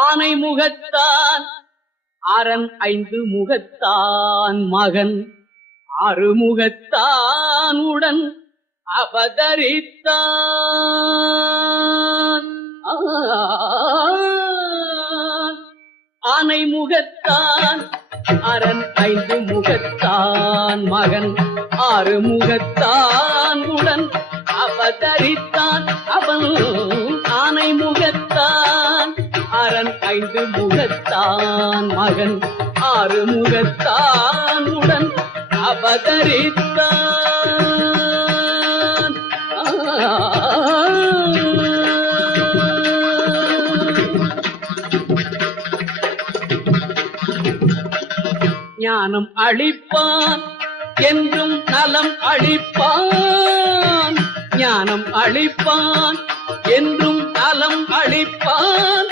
ஆனை முகத்தான் அரண் ஐந்து முகத்தான் மகன் அறுமுகத்தான் உடன் அவதரித்தான். ஆனை முகத்தான் அரண் ஐந்து முகத்தான் மகன் ஆறுமுகத்தான் உடன் அவதரித்தான். அவன் ஆனை முகத்தான் அரண் ஐந்து முகத்தான் மகன் ஆறுமுகத்தான் உடன் அவதரித்தான். ஞானம் அளிப்பான் என்றும் நலம் அளிப்பான். ஞானம் அளிப்பான் என்றும் நலம் அளிப்பான்.